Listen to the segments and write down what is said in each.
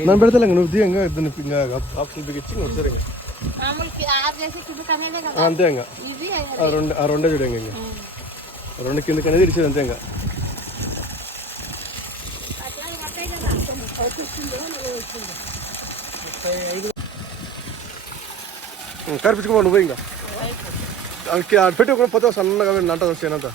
నన్ను పెడతా నువ్వు దిగ ఇంకా దాన్ని ఇంకా ఆప్షన్ బిగించి ఆ, కదా. అంతే ఇంకా. ఇది ఆ రెండు ఆ రెండే చూడండి ఇంకా ఆ రెండు కిందకి అనేది ఇడిచేది అంతే ఇంకా. కరిపించుకోమా నువ్వు ఇంకా. పెట్టి ఒక పోతే సన్నగా నంట వచ్చేనంత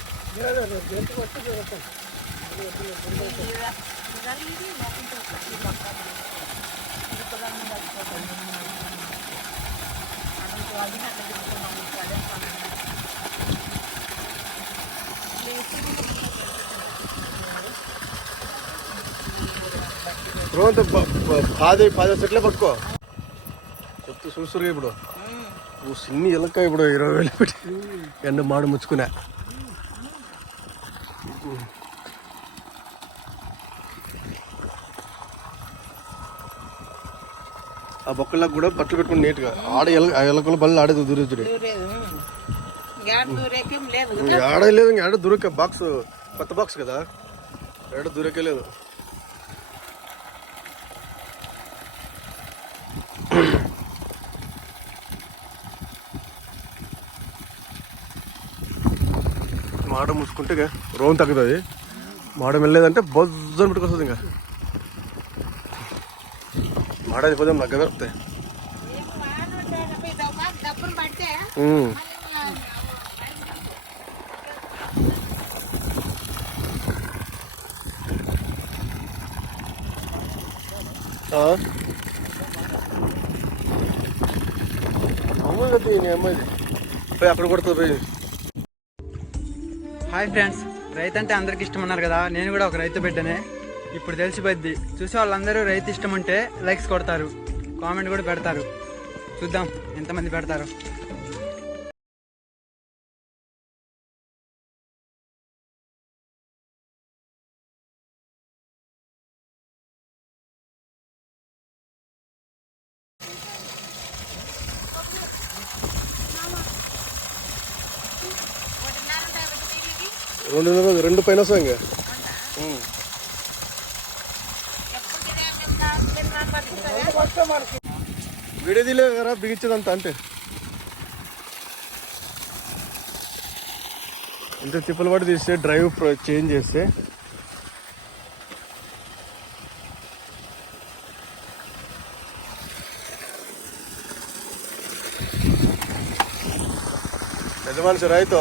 రోంత పాదే పాదే సెట్లే పట్టుకో. చెప్తూ చూస్తురుగా ఇప్పుడు. నువ్వు సిన్ని ఎలక్క ఇప్పుడు ఇరవై వేలు పెట్టి ఎండ మాడు ముచ్చుకున్నా ఆ బొక్కలకు కూడా బట్టలు పెట్టుకుని నీట్గా ఆడ ఎలకల బల్ల ఆడే దూరేతుడే గ్యాస్ దూరేకేం లేదు ఆడ లేదు ఇంక ఆడ దూరక బాక్స్ కొత్త బాక్స్ కదా. ఆడ దూరకే లేదు మాడ మూసుకుంటే రోన్ తగ్గుతుంది. మాడ వెళ్ళలేదంటే బొజ్జని పెట్టుకొస్తుంది ఇంకా. మాడది అయిపోతే నాకు దొరుకుతాయి డబ్బులు అమ్మాయి కదా నీ అమ్మాయిది. పోయి అక్కడ కొడుతుంది పోయి. హాయ్ ఫ్రెండ్స్ రైతు అంటే అందరికి ఇష్టం అన్నారు కదా నేను కూడా ఒక రైతు బిడ్డనే. ఇప్పుడు తెలిసిపోద్ది చూసే వాళ్ళందరూ రైతు ఇష్టం ఉంటే లైక్స్ కొడతారు. కామెంట్ కూడా పెడతారు. చూద్దాం ఎంతమంది పెడతారు. రెండు వందల- రెండు పైన వస్తాయి ఇంకా. ఉమ్. వీడియోదిలే కదా బిగించదంతా అంటే ఇంత తిప్పలు పడి తీస్తే డ్రైవ్ చేంజ్ చేస్తే పెద్ద మనిషి రైతు